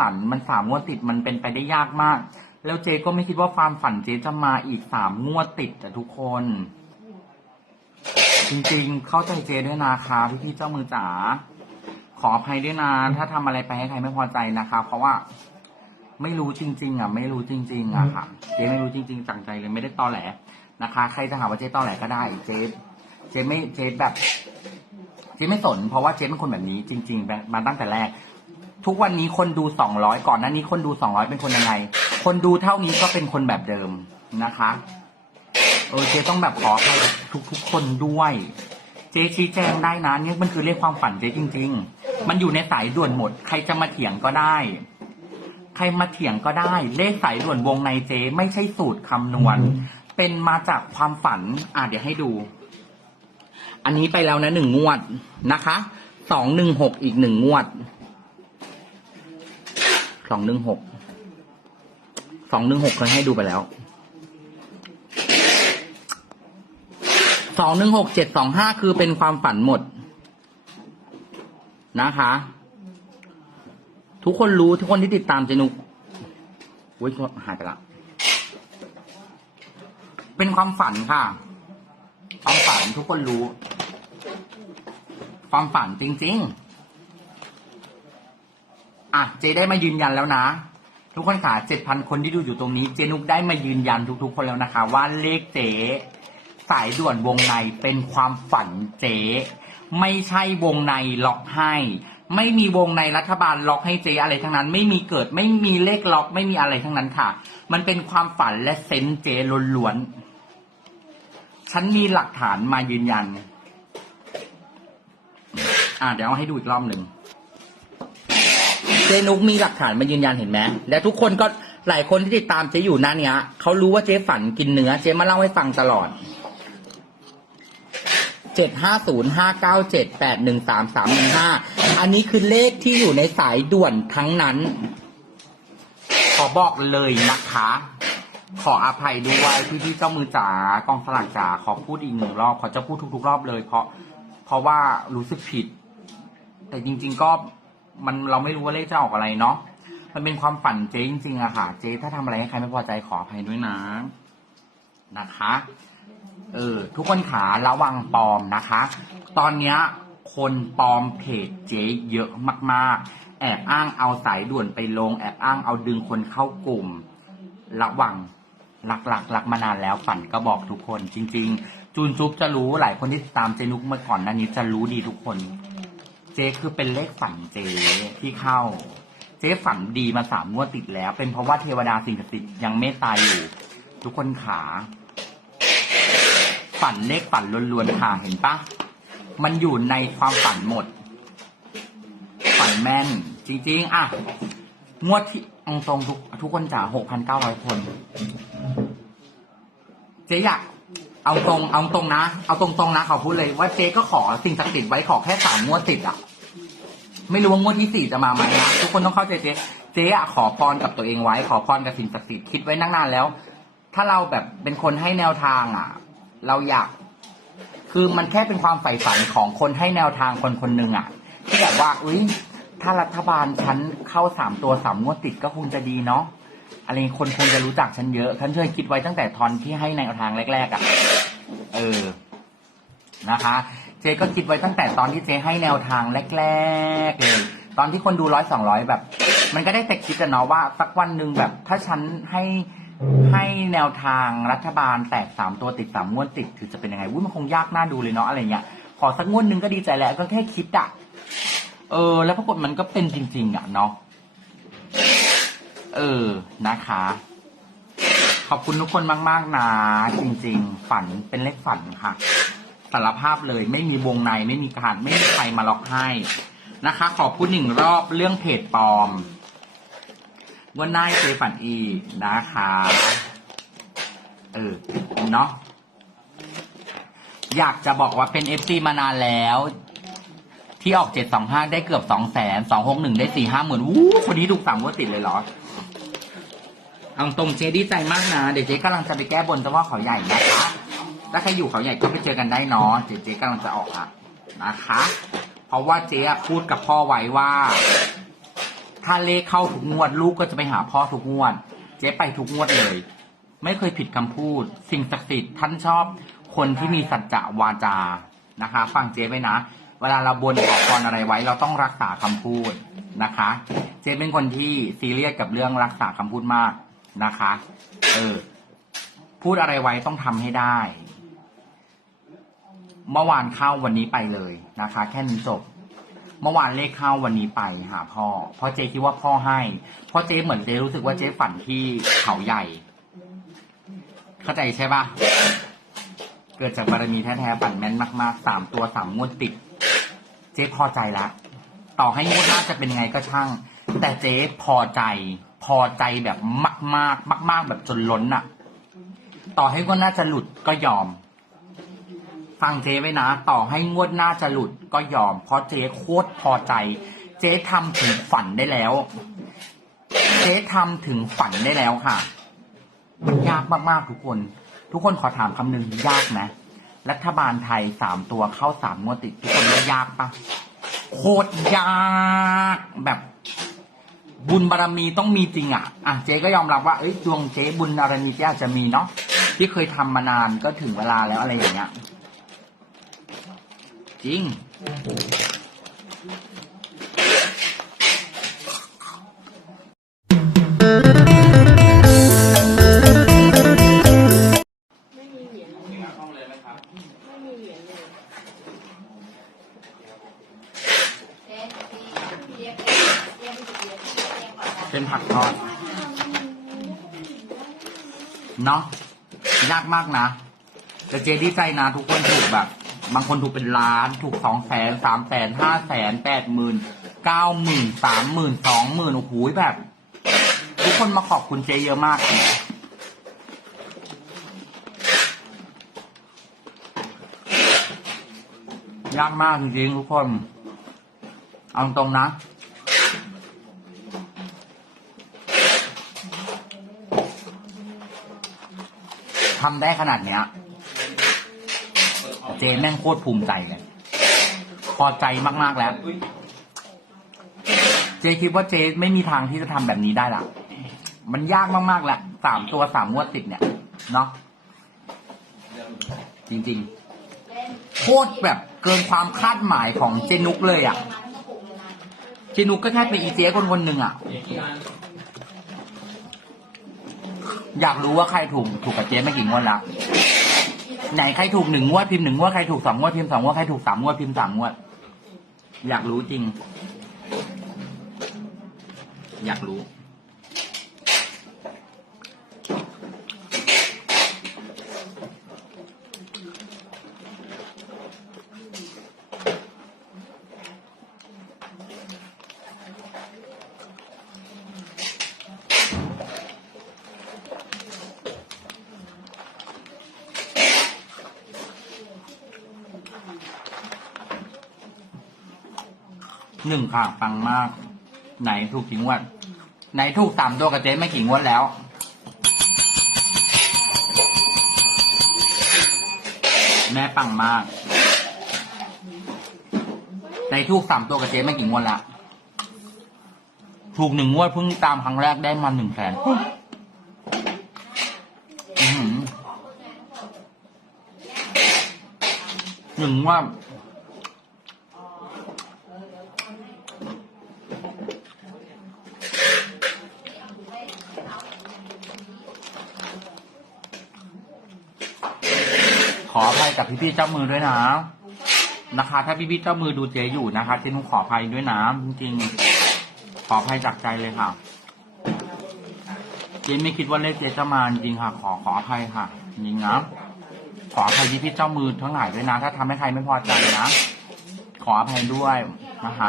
ฝันมันสามงวดติดมันเป็นไปได้ยากมาก แล้วเจ๊ก็ไม่คิดว่าความฝันเจ๊จะมาอีกสามงวดติดอะทุกคน จริงๆ เข้าใจเจ๊ด้วยนะคะพี่พี่ๆเจ้ามือจ๋าขออภัยด้วยนะถ้าทำอะไรไปให้ใครไม่พอใจนะคะ เพราะว่าไม่รู้จริง ๆ อะ ไม่รู้จริง ๆ อะค่ะ เจ๊ไม่รู้จริง ๆจังใจเลยไม่ได้ตอแหลนะคะ ใครจะหาว่าเจ๊ตอแหลก็ได้ เจ๊เจ๊ไม่เจ๊แบบเจ๊ไม่สน เพราะว่าเจ๊เป็นคนแบบนี้จริง ๆ มาตั้งแต่แรก ทุกวันนี้คนดูสองร้อยก่อนหน้านี้คนดูสองร้อยเป็นคนยังไง คนดูเท่านี้ก็เป็นคนแบบเดิมนะคะเออเจ๊ต้องแบบขออภัยทุกทุกๆคนด้วย เจ๊ชี้แจงได้นะเนี่ยมันคือเลขความฝันเจ๊จริง ๆ มันอยู่ในสายด่วนหมด ใครจะมาเถียงก็ได้ ใครมาเถียงก็ได้ เลขสายด่วนวงในเจ๊ไม่ใช่สูตรคำนวณ เป็นมาจากความฝัน อะเดี๋ยวให้ดู อันนี้ไปแล้วนะหนึ่งงวดนะคะสองหนึ่งหกอีกหนึ่งงวด สองหนึ่งหก สองหนึ่งหกเคยให้ดูไปแล้ว สองหนึ่งหกเจ็ดสองห้าคือเป็นความฝันหมด นะคะ ทุกคนรู้ทุกคนที่ติดตามเจนุกอุ้ยหายไปละ เป็นความฝันค่ะ ความฝันทุกคนรู้ ความฝันจริง ๆ อะเจได้มายืนยันแล้วนะ ทุกคนค่ะเจ็ดพันคนที่ดูอยู่ตรงนี้ เจนุกได้มายืนยันทุกๆ คนแล้วนะคะ ว่าเลขเจสายด่วนวงในเป็นความฝันเจไม่ใช่วงในล็อกให้ ไม่มีวงในรัฐบาลล็อกให้เจอะไรทั้งนั้น ไม่มีเกิดไม่มีเลขล็อกไม่มีอะไรทั้งนั้นค่ะ มันเป็นความฝันและเซนเจล้วนๆฉันมีหลักฐานมายืนยัน อ่าเดี๋ยวเอาให้ดูอีกรอบหนึ่ง เจนุกมีหลักฐานมายืนยันเห็นไหมและทุกคนก็หลายคนที่ติดตามเจ๊อยู่หน้าเนี้ยเขารู้ว่าเจ๊ฝันกินเนื้อ เจ๊มาเล่าให้ฟังตลอดเจ็ดห้าศูนย์ห้าเก้าเจ็ดแปดหนึ่งสามสามหนึ่งห้าอันนี้คือเลขที่อยู่ในสายด่วนทั้งนั้น ขอบอกเลยนะคะ ขออภัยด้วยพี่พี่ๆเจ้ามือจ๋ากองสลากจ๋าขอพูดอีกหนึ่งรอบขอจะพูดทุกๆรอบเลยเพราะ เพราะว่ารู้สึกผิด แต่จริง ๆ ก็ มันเราไม่รู้ว่าเลขจะออกอะไรเนาะมันเป็นความฝันเจ๊จริงๆอะค่ะ เจ๊ถ้าทำอะไรให้ใครไม่พอใจขออภัยด้วยนะนะคะ เออ ทุกคนขาระวังปลอมนะคะ ตอนเนี้ยคนปลอมเพจเจ๊เยอะมากๆ แอบอ้างเอาสายด่วนไปลง แอบอ้างเอาดึงคนเข้ากลุ่ม ระวังหลักหลักหลักมานานแล้วฝันก็บอกทุกคนจริง ๆ จูนจุ๊บจะรู้หลายคนที่ตามเจนุกเมื่อก่อนหน้านี้จะรู้ดีทุกคน จ๊คือเป็นเลขฝันเจ๊ที่เข้า เจ๊ฝันดีมาสามงวดติดแล้ว เป็นเพราะว่าเทวดาสิ่งศักดิ์สิทธิ์ยังเมตตาอยู่ ทุกคนขาฝันเลขฝันล้วนๆค่ะเห็นปะมันอยู่ในความฝันหมด ฝันแม่น จริง ๆ อะ งวดที่เอาตรงทุกทุกคนจ๋าหกพันเก้าร้อยคน เจ๊อยากเอาตรงเอาตรงนะ เอาตรงๆนะเขอพูดเลยว่าเจ๊ก็ขอสิ่งศักดิ์สิทธิ์ไว้ขอแค่สามงวดติดอะ ไม่รู้ว่างวดที่สี่จะมาไหมนะทุกคนต้องเข้าใจเจ๊เจ๊อะขอพรกับตัวเองไว้ ขอพรกับสิ่งศักดิ์สิทธิ์คิดไว้นานแล้ว ถ้าเราแบบเป็นคนให้แนวทางอะ เราอยาก คือมันแค่เป็นความใฝ่ฝันของคนให้แนวทางคนคนหนึ่งอะที่แบบว่าอุ้ยถ้ารัฐบาลฉันเข้าสามตัวสามงวดติดก็คงจะดีเนาะอะไรคนคงจะรู้จักฉันเยอะฉันเคยคิดไว้ตั้งแต่ตอนที่ให้แนวทางแรกๆอะเออนะคะ เจ๊ก็คิดไว้ตั้งแต่ตอนที่เจ๊ให้แนวทางแรกๆเลย ตอนที่คนดูร้อยสองร้อยแบบ มันก็ได้แต่คิดกันเนาะว่าสักวันหนึ่งแบบ ถ้าฉันให้ให้แนวทางรัฐบาลแตกสามตัวติดสามงวดติดถือจะเป็นยังไงวุ้ยมันคงยากน่าดูเลยเนาะอะไรเงี้ยขอสักงวดหนึ่งก็ดีใจแล้วก็แค่คิดอะเออ แล้วปรากฏมันก็เป็นจริง ๆอะเนาะเออนะคะ ขอบคุณทุกคนมาก ๆนะจริง ๆ ฝันเป็นเลขฝันค่ะ สารภาพเลย ไม่มีวงในไม่มีการไม่มีใครมาล็อกให้นะคะ ขอพูดหนึ่งรอบเรื่องเพจปลอมวันน้าเจฝันอีนะคะเออเนาะอยากจะบอกว่าเป็นเอฟซีมานานแล้ว ที่ออกเจ็ดสองห้าได้เกือบสองแสนสองหกหนึ่งได้สี่ห้าหมื่นวู้คนนี้ถูกสามงวดติดเลยเหรอเอาตรงเจดีใจมากนะ เดี๋ยวเจ๊กำลังจะไปแก้บนเจ้าว่าเขาใหญ่นะคะ ถ้าใครอยู่เขาใหญ่ก็ไปเจอกันได้เนาะเจ๊เจ๊กำลังจะออกอะนะคะ เพราะว่าเจ๊พูดกับพ่อไว้ว่า ถ้าเลขเข้าทุกงวด ลูกก็จะไปหาพ่อทุกงวด เจ๊ไปทุกงวดเลย ไม่เคยผิดคำพูด สิ่งศักดิ์สิทธิ์ท่านชอบคนที่มีสัจจะวาจานะคะ ฟังเจ๊ไว้นะ เวลาเราบนขอพรอะไรไว้ เราต้องรักษาคำพูดนะคะ เจ๊เป็นคนที่ซีเรียสกับเรื่องรักษาคำพูดมากนะคะ เออ พูดอะไรไว้ต้องทำให้ได้ เมื่อวานเข้าวันนี้ไปเลยนะคะ แค่นี้จบ เมื่อวานเลขเข้าวันนี้ไปหาพ่อ เพราะเจคิดว่าพ่อให้ เพราะเจเหมือนเจรู้สึกว่าเจฝันที่เขาใหญ่ เข้าใจใช่ปะเกิดจากบารมีแท้ๆฝันแม่นมากๆสามตัวสามงวดติด เจ๊พอใจล้วต่อให้งวดหน้าจะเป็นยังไงก็ช่าง แต่เจ๊พอใจ พอใจแบบมาก ๆ มาก ๆ แบบจนล้นอะต่อให้งวดหน้าจะหลุดก็ยอม ฟังเจ๊ไว้นะ ต่อให้งวดหน้าจะหลุดก็ยอม เพราะเจ๊โคตรพอใจ เจ๊ทำถึงฝันได้แล้ว เจ๊ทำถึงฝันได้แล้วค่ะ มันยากมากๆทุกคน ทุกคนขอถามคำหนึ่งยากไหมรัฐบาลไทยสามตัวเข้าสามงวดติดทุกคนว่ายากปะโคตรยากแบบบุญบารมีต้องมีจริงอะ อะเจ๊ก็ยอมรับว่าเอ้ยดวงเจ๊บุญบารมีเจ๊อาจจะมีเนาะที่เคยทำมานานก็ถึงเวลาแล้วอะไรอย่างเงี้ย จริง ไม่มีเหรียญเลยไม่มีเหรียญเลยเป็นผักทอดเนาะยากมากนะ แต่เจดีใจนะทุกคนถูกแบบ บางคนถูกเป็นล้านถูกสองแสนสามแสนห้าแสนแปดหมื่นเก้าหมื่นสามหมื่นสองหมื่นโอ้โหแบบ ทุกคนมาขอบคุณเจเยอะมากยากมากจริงๆทุกคน เอาตรงนะ ทำได้ขนาดเนี้ย เจแม่งโคตรภูมิใจเลยพอใจมากๆแล้ว เจคิดว่าเจไม่มีทางที่จะทำแบบนี้ได้ละมันยากมากๆแหละสามตัวสามงวดติดเนี่ย เนาะจริงๆ โคตรแบบเกินความคาดหมายของเจนุกเลยอะ่ะ เจนุกก็แค่เป็นอีเจคนคนหนึ่งอะ่ะ อยากรู้ว่าใครถูกถูกกับเจ๊ไม่กี่งวดละ ไหนใครถูกหนึ่งงวดพิมพ์หนึ่งงวดใครถูกสองงวดพิมพ์สองงวดใครถูกสามงวดพิมพ์สามงวด อยากรู้จริง อยากรู้ หนึ่งค่ะฟังมาก ไหนถูกกี่งวด ไหนถูกสามตัวกับเจ๊ไม่กี่งวดแล้ว แม่ปังมาก ไหนถูกสามตัวกับเจ๊ไม่กี่งวดละถูกหนึ่งงวดเพิ่งตามครั้งแรกได้มาหนึ่งแสนหนึ่งงว่า จากพี่ๆเจ้ามือด้วยนะนะคะ ถ้าพี่ๆเจ้ามือดูเจอยู่นะคะเจนุขออภัยด้วยนะจริงๆ ขออภัยจากใจเลยค่ะ เจไม่คิดว่าเลขเจจะมาจริงค่ะ ขอขออภัยค่ะจริงนะขออภัยพี่ๆเจ้ามือทั้งหลายด้วยนะ ถ้าทำให้ใครไม่พอใจนะ ขออภัยด้วยนะคะ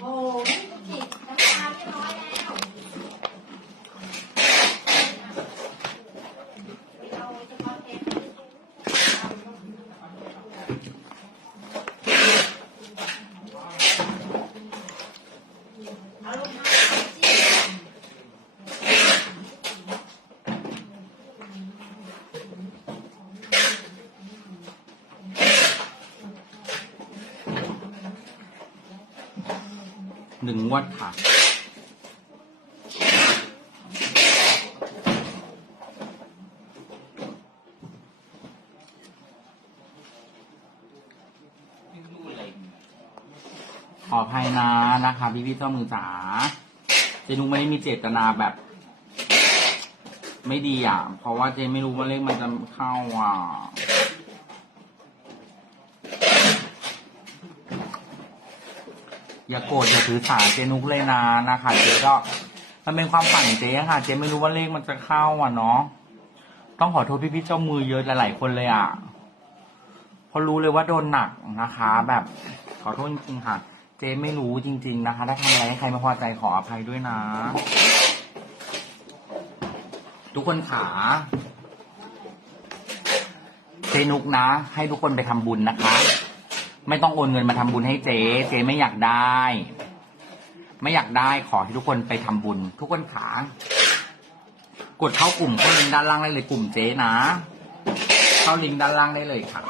โอ้ไม่ต้องจิตน้ำตาเรียบร้อยแล้วเอาเฉพาะเพชรเอาลูกค้าจี้ หนึ่งงวดค่ะ ขออภัยนะนะคะพี่พี่ๆเจ้ามือจ๋าเจนุกไม่ได้มีเจตนาแบบ ไม่ดีอะ เพราะว่าเจไม่รู้ว่าเลขมันจะเข้าอะ อย่าโกรธอย่าถือสาเจนุกเลยนะนะคะเจก็มันเป็นความฝันเจค่ะเจไม่รู้ว่าเลขมันจะเข้าอะเนาะต้องขอโทษพี่พี่ๆเจ้ามือเยอะหลายๆคนเลยอะเพราะรู้เลยว่าโดนหนักนะคะ แบบขอโทษจริงๆค่ะ เจไม่รู้จริง ๆนะคะ ถ้าทำอะไรให้ใครไม่พอใจขออภัยด้วยนะ ทุกคนขาเจนุกนะ ให้ทุกคนไปทำบุญนะคะ ไม่ต้องโอนเงินมาทำบุญให้เจ๊ เจ๊ไม่อยากได้ ไม่อยากได้ขอให้ทุกคนไปทำบุญ ทุกคนขากดเข้ากลุ่มเข้าลิงก์ด้านล่างได้เลยกลุ่มเจ๊นะ เข้าลิงก์ด้านล่างได้เลยค่ะ